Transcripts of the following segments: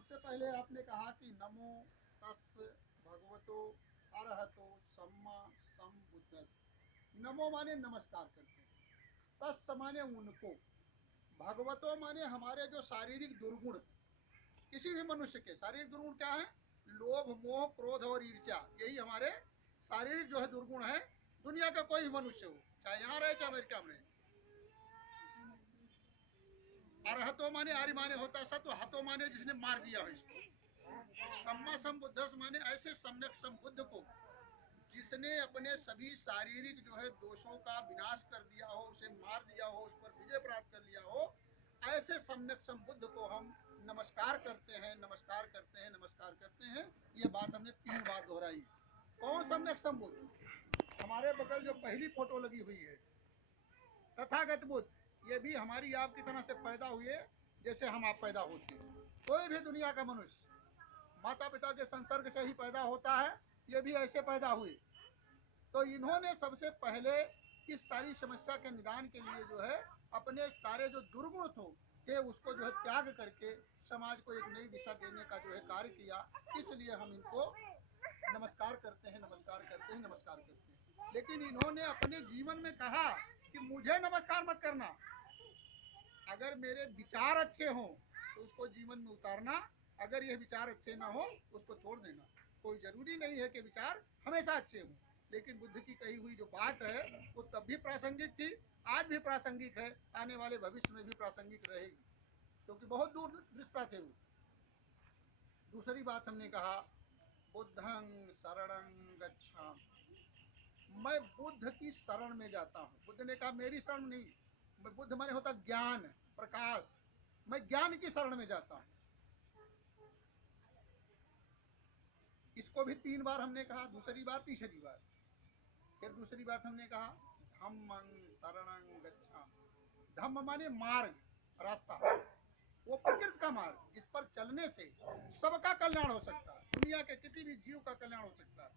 सबसे पहले आपने कहा कि नमो तस् भगवतो अरहतो सम्मा संबुद्धस्स। नमो माने नमस्कार करते हैं, तस् माने उनको, भगवतो माने हमारे जो शारीरिक दुर्गुण, किसी भी मनुष्य के शारीरिक दुर्गुण क्या है? लोभ, मोह, क्रोध और ईर्ष्या, यही हमारे शारीरिक जो है दुर्गुण है। दुनिया का कोई भी मनुष्य हो, चाहे यहाँ रहे चाहे अमेरिका में रहे। अरहतो माने आर्य माने होता है सत्य, हतो माने जिसने मार दिया हो इसको। सम्मा संबुद्धस्स माने ऐसे सम्यक संबुद्ध को जिसने अपने सभी शारीरिक जो है दोषों का विनाश कर दिया हो, उसे मार दिया हो, उस पर विजय प्राप्त कर लिया हो, ऐसे सम्यक संबुद्ध को हम नमस्कार करते हैं, नमस्कार करते हैं, नमस्कार करते हैं। ये बात हमने 3 बार दोहराई। कौन सम्यक संबुद्ध? हमारे बगल जो पहली फोटो लगी हुई है, तथागत बुद्ध, ये भी हमारी आपकी तरह से पैदा हुए जैसे हम आप पैदा होते हैं। कोई भी दुनिया का मनुष्य माता पिता के संसर्ग से ही पैदा होता है, ये भी ऐसे पैदा हुए। तो इन्होंने सबसे पहले इस सारी समस्या के निदान के लिए जो है अपने सारे जो दुर्गुण थे उसको जो है त्याग करके समाज को एक नई दिशा देने का जो है कार्य किया। इसलिए हम इनको नमस्कार करते हैं, नमस्कार करते हैं, नमस्कार करते हैं। लेकिन इन्होंने अपने जीवन में कहा कि मुझे नमस्कार मत करना, अगर मेरे विचार अच्छे हों तो उसको जीवन में उतारना, अगर ये विचार अच्छे ना हो उसको छोड़ देना। कोई जरूरी नहीं है कि विचार हमेशा अच्छे हों, लेकिन बुद्ध की कही हुई जो बात है वो तब भी प्रासंगिक थी, आज भी प्रासंगिक है, आने वाले भविष्य में भी प्रासंगिक रहेगी, क्योंकि बहुत दूर दृष्टा थे वो। दूसरी बात हमने कहा बुद्धं शरणं गच्छामि, मैं बुद्ध की शरण में जाता हूँ। बुद्ध ने कहा मेरी शरण नहीं, मैं बुद्ध माने होता ज्ञान, प्रकाश, मैं ज्ञान की शरण में जाता हूँ। इसको भी 3 बार हमने कहा, दूसरी बार, तीसरी बार। फिर दूसरी बात हमने कहा धम्मं शरणं गच्छामि। धम्म माने मार्ग, रास्ता, वो प्रकृति का मार्ग जिस पर चलने से सबका कल्याण हो सकता है, दुनिया के किसी भी जीव का कल्याण हो सकता है।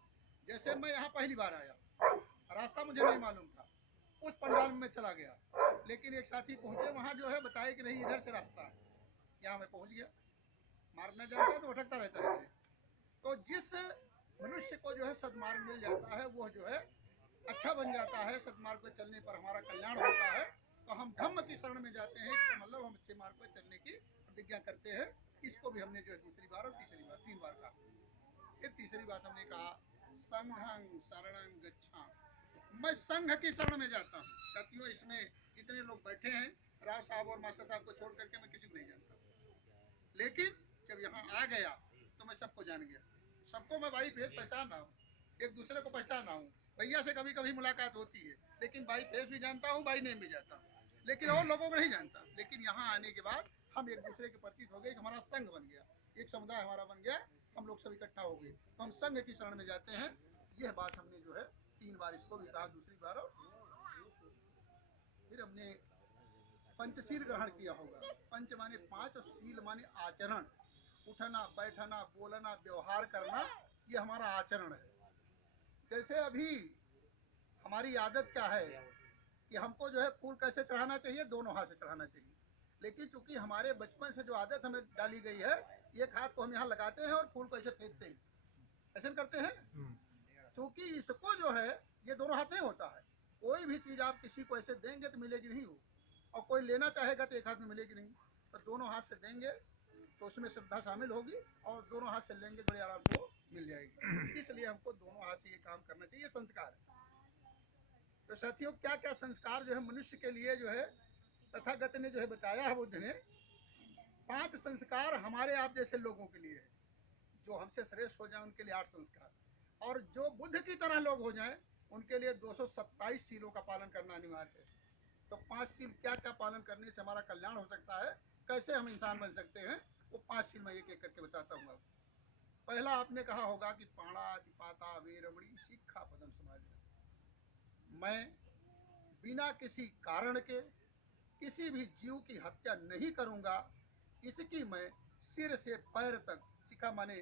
जैसे मैं यहाँ पहली बार आया, रास्ता मुझे नहीं मालूम था, उस पंडाल में चला गया, लेकिन एक साथी पहुंचे, वहां जो है बताए कि नहीं इधर से रास्ता है, यहाँ मैं पहुंच गया। मार्ग न जानता तो भटकता रहता है। तो जिस मनुष्य को जो है सदमार्ग मिल जाता है वो जो है अच्छा बन जाता है, सदमार्ग पर चलने पर हमारा कल्याण होता है। तो हम धम्म की शरण में जाते हैं, इसका मतलब हम अच्छे मार्ग पर चलने की प्रतिज्ञा करते हैं। इसको भी हमने जो है दूसरी बार और तीसरी बार 3 बार कहा। फिर तीसरी बात हमने कहा संघं शरणं गच्छामि, मैं संघ की शरण में जाता हूँ। साथियों, इसमें जितने लोग बैठे हैं, राव साहब और मास्टर साहब को छोड़ करके मैं किसी को नहीं जानता, लेकिन जब यहाँ आ गया तो मैं सबको जान गया। सबको मैं भाई फेस पहचान रहा हूँ, एक दूसरे को पहचान रहा हूँ। भैया से कभी कभी मुलाकात होती है, लेकिन भाई फेस भी जानता हूँ, भाई नेम भी जानता हूँ, लेकिन और लोगों को नहीं जानता। लेकिन यहाँ आने के बाद हम एक दूसरे के परिचित हो गए, हमारा संघ बन गया, एक समुदाय हमारा बन गया, हम लोग सब इकट्ठा हो गए, तो हम संघ की शरण में जाते हैं। यह बात हमने जो है 3 बार इसको भी कहा, दूसरी बार और फिर हमने पंचशील ग्रहण किया होगा। पंच माने 5 और शील माने आचरण, उठना बैठना बोलना व्यवहार करना, ये हमारा आचरण है। जैसे अभी हमारी आदत क्या है कि हमको जो है फूल कैसे चढ़ाना चाहिए, दोनों हाथ से चढ़ाना चाहिए, लेकिन चूंकि हमारे बचपन से जो आदत हमें डाली गई है, एक हाथ को हम यहाँ लगाते हैं और फूल को ऐसे फेंकते हैं, ऐसे करते हैं। चूंकि इसको जो है ये दोनों हाथ नहीं होता है, कोई भी चीज आप किसी को ऐसे देंगे तो मिलेगी नहीं वो, और कोई लेना चाहेगा तो एक हाथ में मिलेगी नहीं। तो दोनों हाथ से देंगे तो उसमें श्रद्धा शामिल होगी, और दोनों हाथ से लेंगे बड़े आराम से वो मिल जाएगी। इसलिए हमको दोनों हाथ से ये काम करना चाहिए, संस्कार है। तो साथियों, क्या क्या संस्कार जो है मनुष्य के लिए जो है तथागत ने जो है बताया है, बुद्ध ने 5 संस्कार हमारे आप जैसे लोगों के लिए है, जो हमसे श्रेष्ठ हो जाए उनके लिए 8 संस्कार, और जो बुद्ध की तरह लोग हो जाएं उनके लिए 227 शीलों का पालन करना अनिवार्य है। तो 5 शील क्या क्या पालन करने से हमारा कल्याण हो सकता है, कैसे हम इंसान बन सकते हैं, वो 5 शील मैं एक एक करके बताता हूँ। पहला आपने कहा होगा कि पाणातिपाता वेरमणि सिक्खापदं समाधिना, मैं बिना किसी कारण के किसी भी जीव की हत्या नहीं करूंगा, इसकी मैं सिर से पैर तक, सिक्खा माने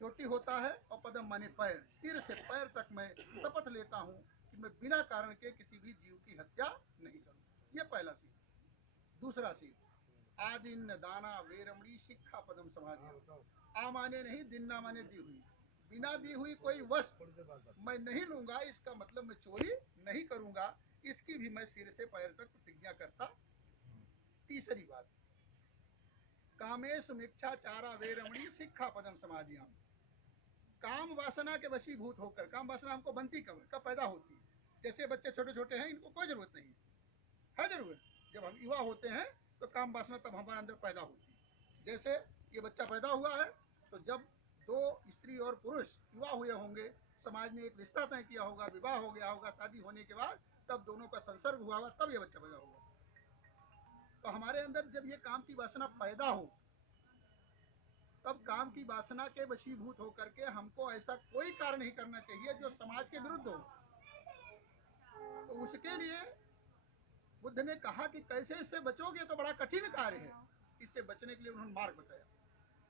चोटी होता है और पदम माने पैर, सिर से पैर तक मैं शपथ लेता हूँ कि मैं बिना कारण के किसी भी जीव की हत्या नहीं करूंगा। ये पहला सील। दूसरा सील, आदिन्न दाना वेरमणी शिक्षा पदम समाधि। आ माने नहीं, दिन्ना माने दी हुई। बिना दी हुई कोई वस्तु मैं नहीं लूंगा, इसका मतलब मैं चोरी नहीं करूंगा। इसकी भी मैं सिर से पैर तक प्रतिज्ञा करता। तीसरी बात, कामेशु मिच्छाचारा वेरमणी शिक्षा पदम समाधियां। काम वासना के वशीभूत होकर, काम वासना हमको बनती कब पैदा होती है? जैसे बच्चे छोटे छोटे हैं, इनको कोई जरूरत नहीं है जरूरत। जब हम युवा होते हैं तो काम वासना तब हमारे अंदर पैदा होती है। जैसे ये बच्चा पैदा हुआ है, तो जब दो स्त्री और पुरुष युवा हुए होंगे, समाज ने एक रिश्ता तय किया होगा, विवाह हो गया होगा, शादी होने के बाद तब दोनों का संसर्ग हुआ होगा, तब ये बच्चा पैदा होगा। तो हमारे अंदर जब ये काम की वासना पैदा हो, तब काम की वासना के वशीभूत होकर के हमको ऐसा कोई कार्य नहीं करना चाहिए जो समाज के विरुद्ध हो। तो उसके लिए बुद्ध ने कहा कि कैसे इससे बचोगे, तो बड़ा कठिन कार्य है। इससे बचने के लिए उन्होंने मार्ग बताया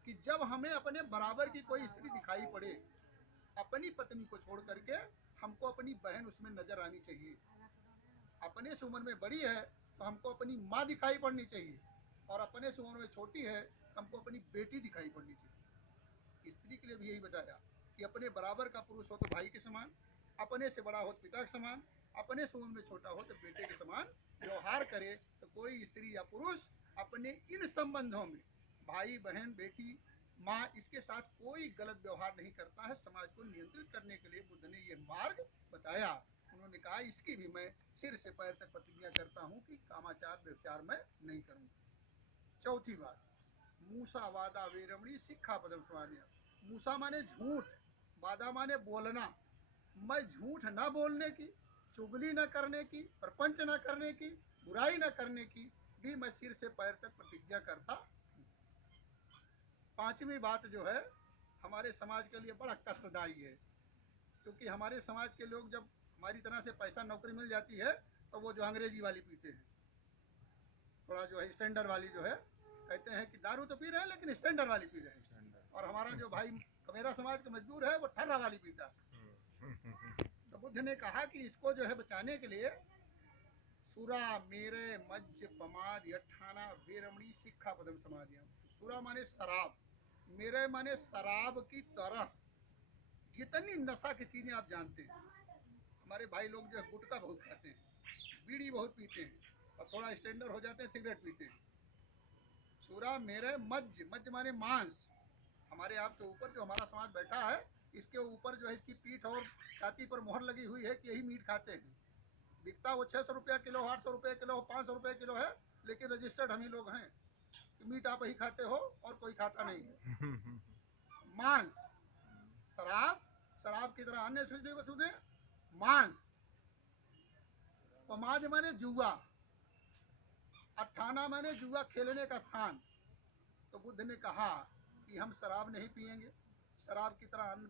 कि जब हमें अपने बराबर की कोई स्त्री दिखाई पड़े, अपनी पत्नी को छोड़ करके हमको अपनी बहन उसमें नजर आनी चाहिए। अपने से उम्र में बड़ी है तो हमको अपनी माँ दिखाई पड़नी चाहिए, और अपने से उम्र में छोटी है हमको अपनी बेटी दिखाई पड़नी चाहिए। स्त्री के लिए भी यही बताया कि अपने बराबर का पुरुष हो तो भाई के समान, अपने से बड़ा हो तो पिता के समान, अपने से उम्र में छोटा हो तो बेटे के समान व्यवहार करे। तो कोई स्त्री या पुरुष अपने इन संबंधों में भाई बहन बेटी माँ, इसके साथ कोई गलत व्यवहार नहीं करता है। समाज को नियंत्रित करने के लिए बुद्ध ने ये मार्ग बताया। उन्होंने कहा इसकी भी मैं सिर से पैर तक प्रतिज्ञा करता हूँ कि कामाचार व्यभिचार मैं नहीं करूँगा। चौथी बात, मूसा वादा वेरमणी शिक्षा पदम समाधियां। मूसा माने झूठ, वादा माने बोलना। मैं झूठ न बोलने की, चुगली न करने की, प्रपंच न करने की, बुराई न करने की भी मैं सिर से पैर तक प्रतिज्ञा करता। पांचवी बात जो है हमारे समाज के लिए बड़ा कष्टदायी है, क्योंकि हमारे समाज के लोग जब हमारी तरह से पैसा नौकरी मिल जाती है तो वो जो अंग्रेजी वाली पीते हैं, थोड़ा जो है स्टैंडर्ड वाली जो है, कहते हैं कि दारू तो पी रहे हैं लेकिन स्टैंडर्ड वाली पी रहे हैं। और हमारा जो भाई मेरा समाज का मजदूर है वो ठर्रा वाली पीता है। तो बुद्ध ने कहा कि इसको जो है बचाने के लिए सुरा मेरे मज्ज पमाद यठाना वेरमणी शिक्षा पदम समाधियां। सुरा माने शराब, मेरे माने शराब की तरह जितनी नशा की चीजें आप जानते हैं। हमारे भाई लोग जो है गुटखा बहुत खाते हैं, बीड़ी बहुत पीते हैं, और थोड़ा स्टैंडर्ड हो जाते हैं सिगरेट पीते हैं। सूरा मेरे मज्ज, मज्ज माने मांस। हमारे आपके ऊपर जो हमारा समाज बैठा है, इसके ऊपर जो है इसकी पीठ और छाती पर मोहर लगी हुई है कि यही मीट खाते हैं। बिकता वो 600 रुपया किलो, 800 रुपये किलो, 500 रुपये किलो है, लेकिन रजिस्टर्ड हम ही लोग हैं कि मीट आप ही खाते हो और कोई खाता नहीं है। मांस, शराब, शराब की तरह अन्य चीजें वस्तुएं, मांस। पमाद माने जुआ, अट्ठाना माने जुआ खेलने का स्थान। तो बुद्ध ने कहा कि हम शराब नहीं पिएंगे, शराब की तरह अन्य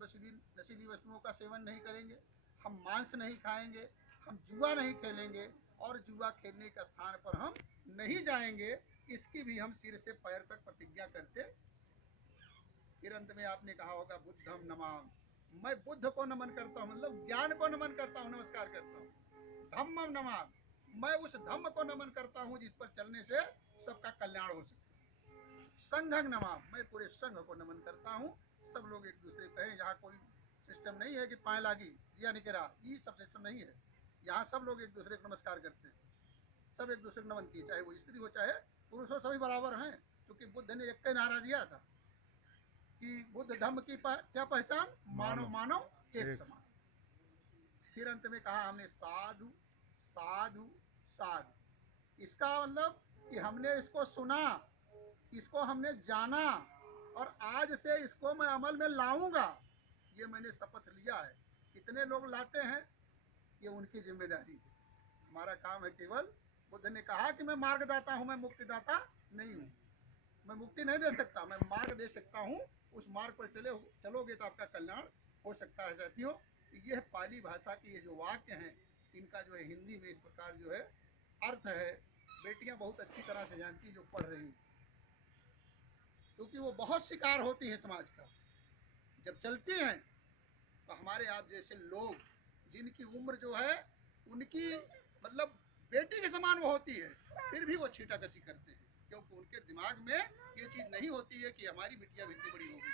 नशीली वस्तुओं का सेवन नहीं करेंगे, हम मांस नहीं खाएंगे, हम जुआ नहीं खेलेंगे, और जुआ खेलने का स्थान पर हम नहीं जाएंगे। इसकी भी हम सिर से पैर तक प्रतिज्ञा करते। फिर अंत में आपने कहा होगा बुद्धम नमाम, मैं बुद्ध को नमन करता हूँ, मतलब ज्ञान को नमन करता हूँ, नमस्कार करता हूँ। धम्मम नमाम, मैं उस धम्म को नमन करता हूँ जिस पर चलने से सबका कल्याण हो सके। संघं नमाम, मैं पूरे संघ को नमन करता हूँ। सब लोग एक दूसरे कहें, यहाँ कोई सिस्टम नहीं है कि पाए लागी जिया निकरा, ये सब सिस्टम नहीं है। यहाँ सब लोग एक दूसरे को नमस्कार करते हैं, सब एक दूसरे को नमन किए, चाहे वो स्त्री हो चाहे पुरुष हो, सभी बराबर हैं। क्योंकि बुद्ध ने एक ही नारा दिया था कि बुद्ध धम्म की क्या पहचान, मानव मानव एक समान। फिर अंत में कहा हमने साधु साधु साधु। इसका मतलब कि हमने इसको सुना, इसको हमने जाना, और आज से इसको मैं अमल में लाऊंगा, ये मैंने शपथ लिया है। कितने लोग लाते हैं ये उनकी जिम्मेदारी है, हमारा काम है केवल। बुद्ध ने कहा कि मैं मार्गदाता हूँ, मैं मुक्तिदाता नहीं हूँ। मैं मुक्ति नहीं दे सकता, मैं मार्ग दे सकता हूँ। उस मार्ग पर चलोगे तो आपका कल्याण हो सकता है। साथियों, यह पाली भाषा के ये जो वाक्य हैं, इनका जो है हिंदी में इस प्रकार जो है अर्थ है। बेटियां बहुत अच्छी तरह से जानती जो पढ़ रही, क्योंकि वो बहुत शिकार होती है समाज का। जब चलती हैं तो हमारे आप जैसे लोग जिनकी उम्र जो है उनकी मतलब बेटी के समान वो होती है, फिर भी वो छीटाकशी करते हैं। क्योंकि उनके दिमाग में ये चीज नहीं होती है कि हमारी बिटिया भी इतनी बड़ी होगी।